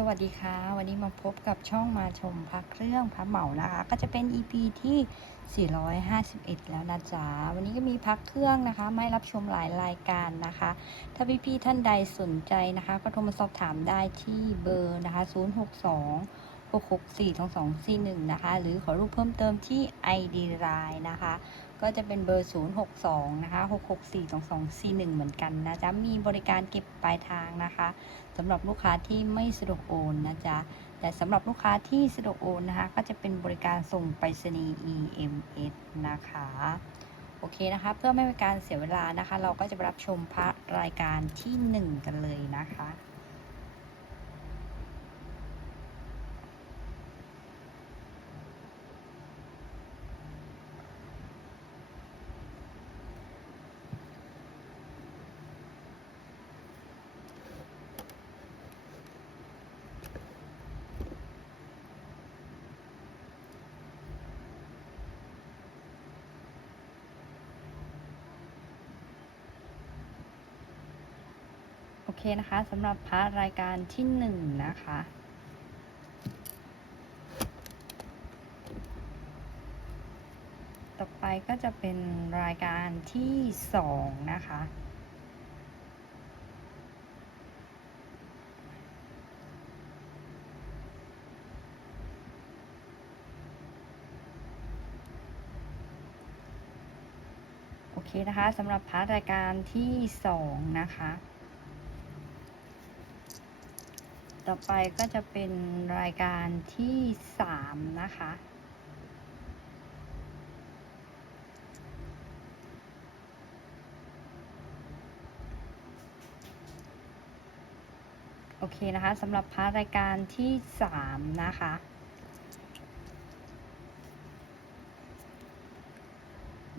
สวัสดีค่ะ วันนี้มาพบกับช่องมาชมพระเครื่องพระเหมานะคะ ก็จะเป็น EP ที่ 451 แล้วนะจ๊ะ วันนี้ก็มีพักเครื่องนะคะ ไม่รับชมหลายรายการนะคะ ถ้าพี่ๆท่านใดสนใจนะคะ ก็โทรมาสอบถามได้ที่เบอร์นะคะ 062 664 2241 นะคะ หรือขอรูปเพิ่มเติมที่ ID Line นะคะ ก็จะเป็นเบอร์ 062 นะคะ 664 2241 เหมือนกันนะจ๊ะ มีบริการเก็บปลายทางนะคะ สำหรับลูกค้าที่ไม่สะดวกโอนนะจ๊ะ แต่สำหรับลูกค้าที่สะดวกโอนนะคะ ก็จะเป็นบริการส่งไปรษณีย์ EMS นะคะ โอเคนะคะ เพื่อไม่เป็นการเสียเวลานะคะ เราก็จะรับชมพระรายการที่ 1 กันเลยนะคะ โอเคนะคะสำหรับพาร์ทรายการที่หนึ่งนะคะ ต่อไปก็จะเป็นรายการที่สองนะคะ โอเคนะคะสำหรับพาร์ทรายการที่สองนะคะ ต่อไปก็จะเป็นรายการที่สามนะคะ โอเคนะคะสำหรับพาร์ทรายการที่สามนะคะ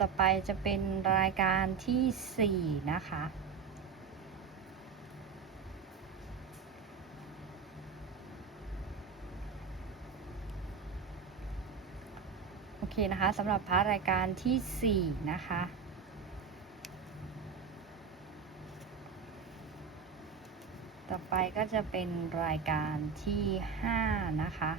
ต่อไปจะเป็นรายการที่สี่นะคะ เคนะคะสำหรับพาร์ทรายการที่สี่นะคะ ต่อไปก็จะเป็นรายการที่ห้านะคะ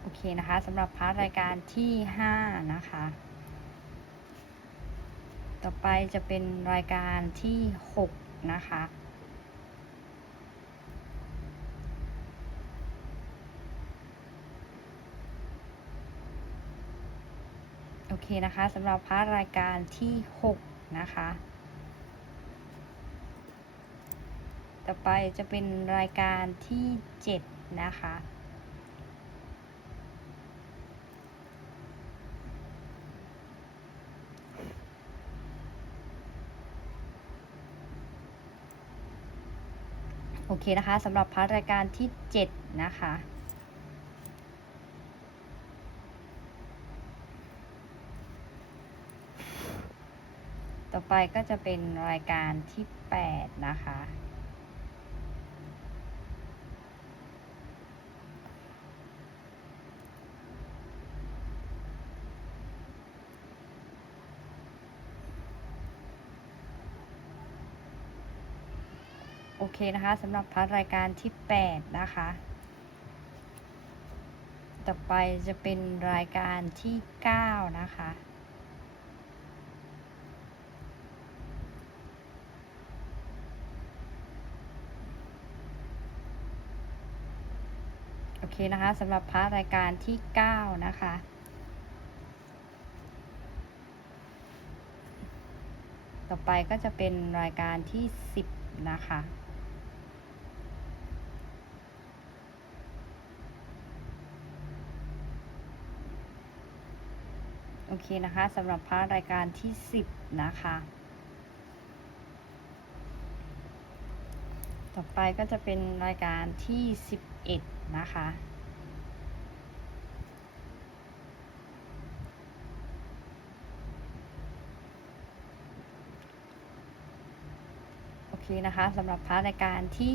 โอเคนะคะสำหรับพาร์ทรายการที่ห้านะคะ ต่อไปจะเป็นรายการที่หกนะคะ โอเคนะคะสำหรับพาร์ทรายการที่หกนะคะ ต่อไปจะเป็นรายการที่เจ็ดนะคะ โอเคนะคะสำหรับพาร์ทรายการที่ 7 นะคะต่อไปก็จะเป็นรายการที่ 8 นะคะ เคนะคะสำหรับพาร์ทรายการที่ 8 นะคะ ต่อไปจะเป็นรายการที่ 9 นะคะโอเคนะคะสำหรับพาร์ทรายการที่ 9 นะคะต่อไปก็จะเป็นรายการที่ 10 นะคะ โอเคนะคะสำหรับพาร์ทรายการที่ 10 นะคะ ต่อไปก็จะเป็นรายการที่ 11 นะคะโอเคนะคะสำหรับพาร์ทรายการที่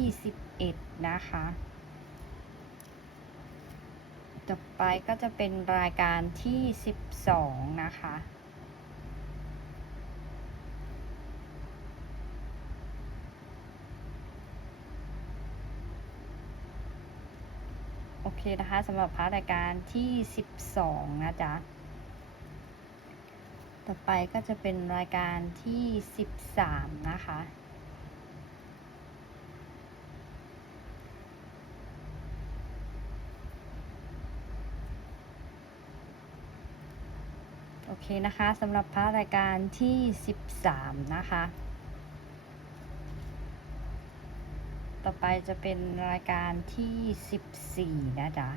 11 นะคะ ต่อไปก็จะเป็นรายการที่ 12 นะคะ โอเคนะคะสำหรับพาร์ทรายการที่ 12 นะจ๊ะ ต่อไปก็จะเป็นรายการที่ 13 นะคะ คนะคะสำหรับพาร์ทรายการที่ 13 นะคะ ต่อไปจะเป็นรายการที่ 14 นะจ๊ะ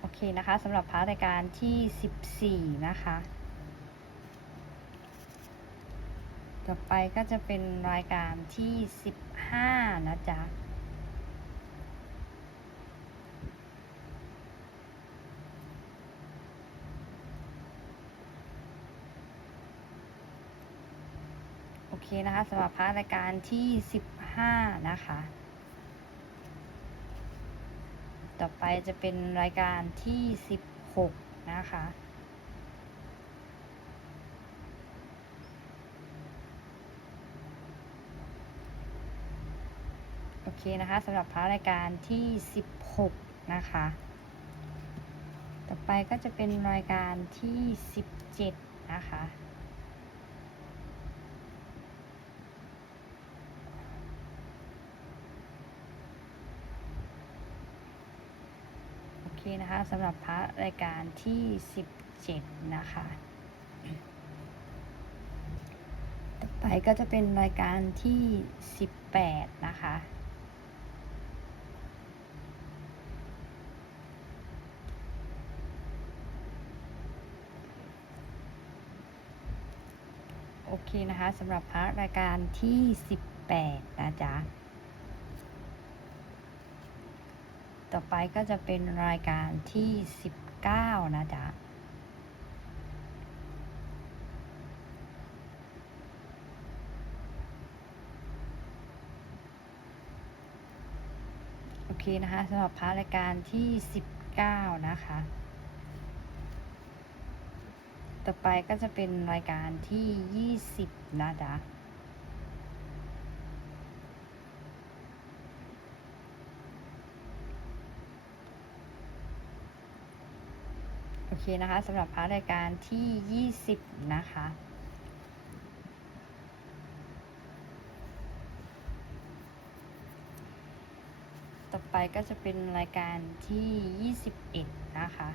โอเคนะคะสำหรับพาร์ทรายการที่ 14 นะคะ ต่อไปก็จะเป็นรายการที่ 15 นะจ๊ะ โอเคนะคะสำหรับพาร์ทรายการที่ 15 นะคะ ต่อไปจะเป็นรายการที่ 16 นะคะ อเคนะคะสำหรับพร์ทรายการที่ 16 นะคะ ต่อไปก็จะเป็นรายการที่ 17 นะคะโอเคนะคะสำหรับพร์ทรายการที่ 17 นะคะ ต่อไปก็จะเป็นรายการที่ 18 นะคะ โอเคนะคะสำหรับพร์ทรายการที่ 18 นะจ๊ะ ต่อไปก็จะเป็นรายการที่ 19 นะจ๊ะโอเคนะคะสำหรับพร์ทรายการที่ 19 นะคะ ต่อไปก็จะเป็นรายการที่ 20 นะจ๊ะโอเคนะคะสำหรับพาร์ทรายการที่ 20 นะคะต่อไปก็จะเป็นรายการที่ 21 นะคะ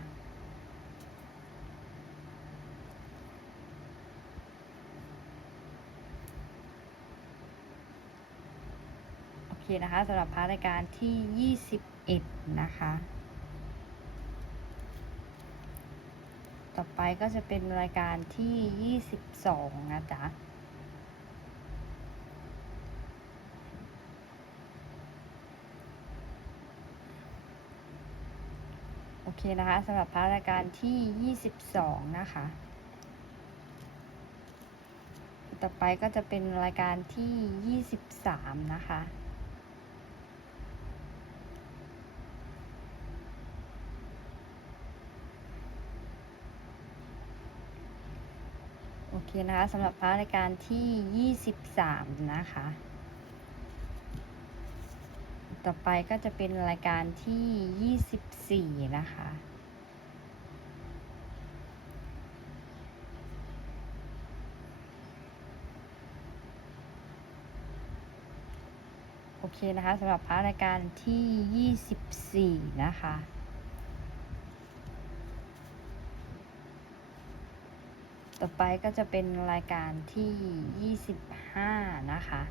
เคนะคะสำหรับพาร์ทรายการที่ 21 นะคะ ต่อไปก็จะเป็นรายการที่ 22 นะจ๊ะโอเคนะคะสำหรับพาร์ทรายการที่ 22 นะคะ ต่อไปก็จะเป็นรายการที่ 23 นะคะ โอเคนะคะสำหรับพาร์ทรายการที่ 23 นะคะ ต่อไปก็จะเป็นรายการที่ 24 นะคะโอเคนะคะสำหรับพาร์ทรายการที่ 24 นะคะ ต่อไปก็จะเป็นรายการที่ 25 นะคะ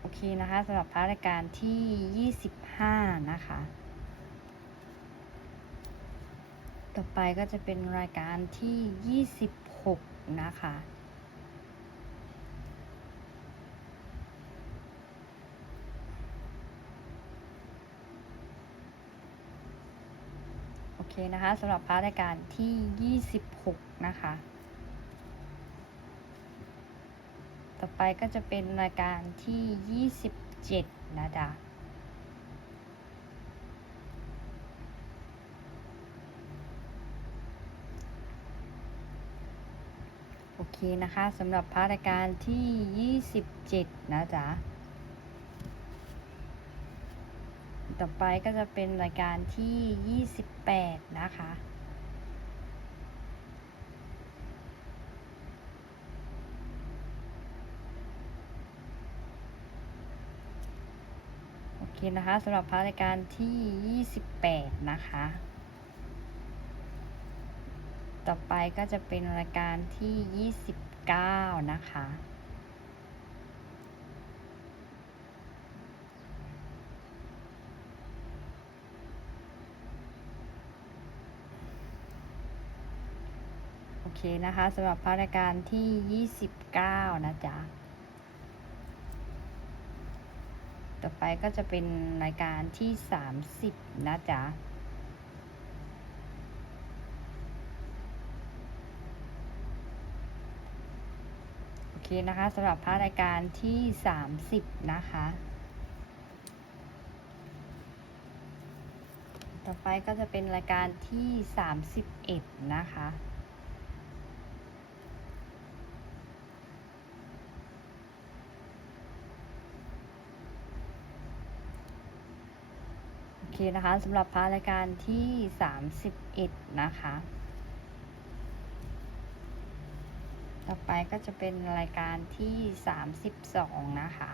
โอเคนะคะสำหรับพาร์ทรายการที่ 25 นะคะ ต่อไปก็จะเป็นรายการที่ 26 นะคะ เคนะคะสำหรับพาร์ทรายการที่ 26 นะคะ ต่อไปก็จะเป็นรายการที่ 27 นะจ๊ะโอเคนะคะสำหรับพาร์ทรายการที่ 27 นะจ๊ะ ต่อไปก็จะเป็นรายการที่ 28 นะคะ โอเคนะคะสำหรับพาร์ทรายการที่ 28 นะคะ ต่อไปก็จะเป็นรายการที่ 29 นะคะ เคนะคะสำหรับพาร์ทรายการที่ 29 นะจ๊ะ ต่อไปก็จะเป็นรายการที่ 30 นะจ๊ะโอเคนะคะสำหรับพาร์ทรายการที่ 30 นะคะต่อไปก็จะเป็นรายการที่ 31 นะคะ โอเค นะคะสำหรับพาร์ทรายการที่ 31 นะคะ ต่อไปก็จะเป็นรายการที่ 32 นะคะ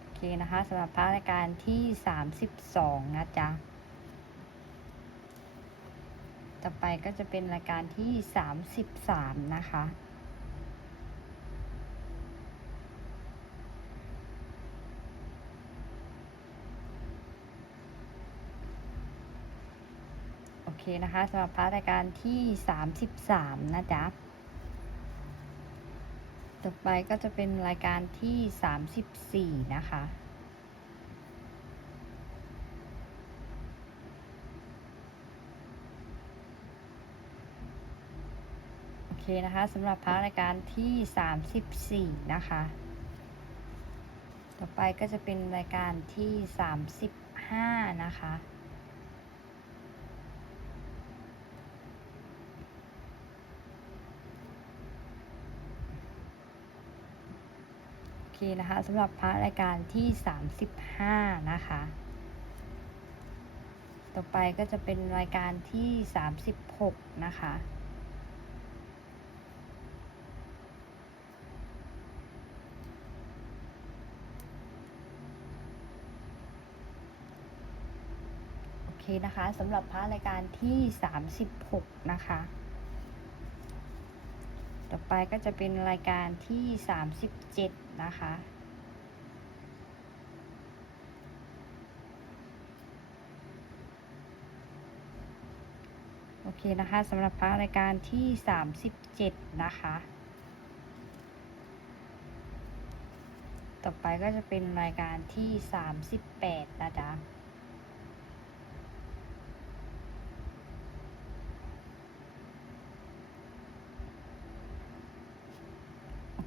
โอเคนะคะสำหรับพาร์ทรายการที่ 32 นะจ๊ะ ต่อไปก็จะเป็นรายการที่ 33 นะคะ โอเคนะคะสำหรับพาร์ทรายการที่ 33 นะจ๊ะ ต่อไปก็จะเป็นรายการที่ 34 นะคะ เคนะคะสำหรับพาร์ทรายการที่ 34 นะคะ ต่อไปก็จะเป็นรายการที่ 35 นะคะโอเคนะคะสำหรับพาร์ทรายการที่ 35 นะคะ ต่อไปก็จะเป็นรายการที่ 36 นะคะ โอเคนะคะสำหรับพาร์ทรายการที่ 36 นะคะ ต่อไปก็จะเป็นรายการที่ 37 นะคะโอเคนะคะสำหรับพาร์ทรายการที่ 37 นะคะ ต่อไปก็จะเป็นรายการที่ 38 นะจ๊ะ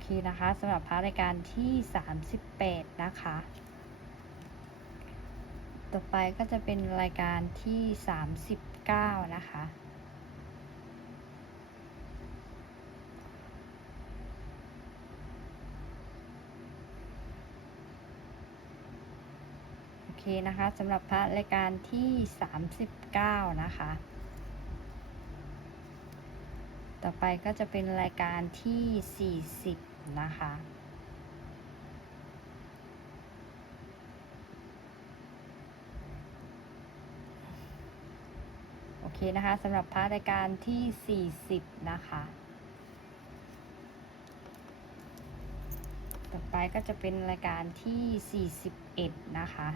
โอเคนะคะสำหรับพาร์ทรายการที่ 38 นะคะ ต่อไปก็จะเป็นรายการที่ 39 นะคะ โอเคนะคะสำหรับพาร์ทรายการที่ 39 นะคะต่อไปก็จะเป็นรายการที่ 40 นะคะ โอเคนะคะสำหรับพาร์ทรายการที่ 40 นะคะ ต่อไปก็จะเป็นรายการที่ 41 นะคะ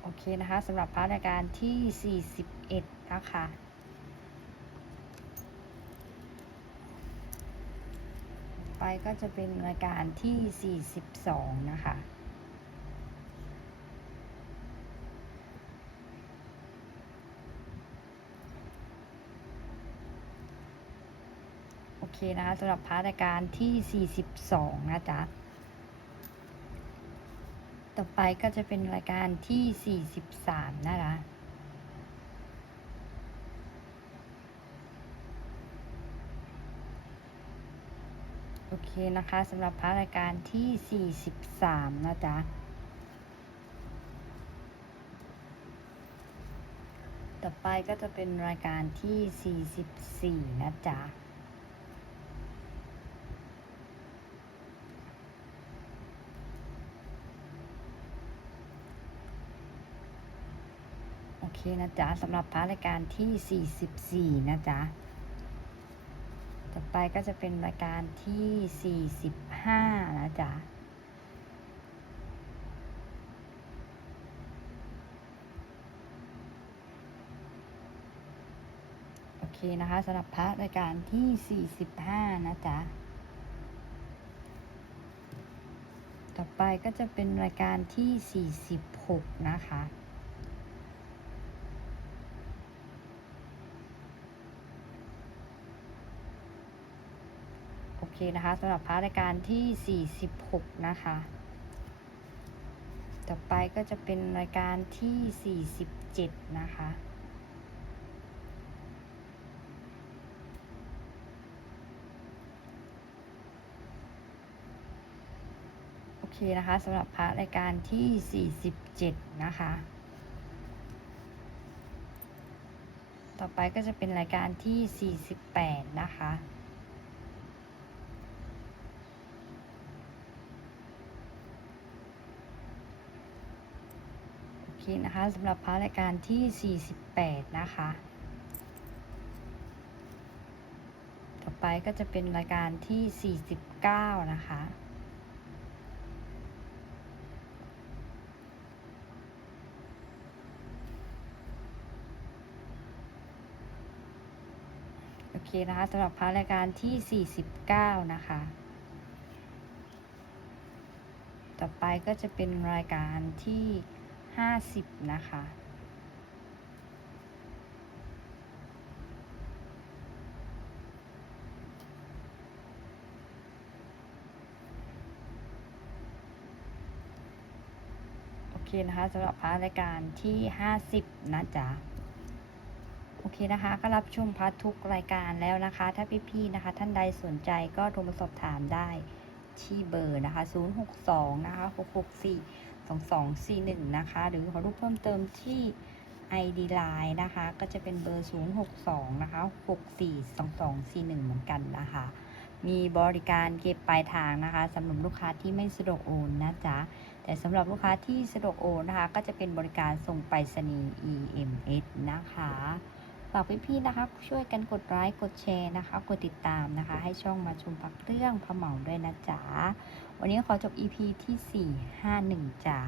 โโอเค นะคะสำหรับพาร์ทรายการที่ 41 นะคะไปก็จะเป็นรายการที่ 42 นะคะ โอเคนะคะสำหรับพาร์ทรายการที่ 42 นะจ๊ะ ต่อไปก็จะเป็นรายการที่ 43 นะคะ โอเคนะคะสำหรับพาร์ทรายการที่ 43 นะจ๊ะ ต่อไปก็จะเป็นรายการที่ 44 นะจ๊ะ เคนะจ๊ะสำหรับพาร์ทรายการที่ 44 นะจ๊ะ ต่อไปก็จะเป็นรายการที่ 45 นะจ๊ะโอเคนะคะสำหรับพาร์ทรายการที่ 45 นะจ๊ะต่อไปก็จะเป็นรายการที่ 46 นะคะ เคนะคะสำหรับพาร์ทรายการที่ 46 นะคะ ต่อไปก็จะเป็นรายการที่ 47 นะคะโอเคนะคะสำหรับพาร์ทรายการที่ 47 นะคะ ต่อไปก็จะเป็นรายการที่ 48 นะคะ โอเคนะคะสำหรับพาร์ทรายการที่ 48 นะคะ ต่อไปก็จะเป็นรายการที่ 49 นะคะโอเคนะคะสำหรับพาร์ทรายการที่ 49 นะคะ ต่อไปก็จะเป็นรายการที่ 50นะคะ โอเคนะคะสำหรับพาร์ทรายการที่50นะจ๊ะโอเคนะคะก็รับชมพาร์ททุกรายการแล้วนะคะ ถ้าพี่ๆนะคะ ท่านใดสนใจก็โทรมาสอบถามได้ ที่เบอร์นะคะ 062 นะคะ 664 2241 นะคะ หรือขอรูปเพิ่มเติมที่ ID Line นะคะ ก็จะเป็นเบอร์ 062 นะคะ 642241 เหมือนกันนะคะ มีบริการเก็บปลายทางนะคะสำหรับลูกค้าที่ไม่สะดวกโอนนะจ๊ะ แต่สำหรับลูกค้าที่สะดวกโอนนะคะ ก็จะเป็นบริการส่งไปรษณีย์ EMS นะคะากพี่ๆนะคะ ช่วยกันกดไลค์กดแชร์นะคะ กดติดตามนะคะ ให้ช่องมาชมพักเรื่องพะเหมาด้วยนะจ๊ะวันนี้ขอจบ EP ที่ 451จ้า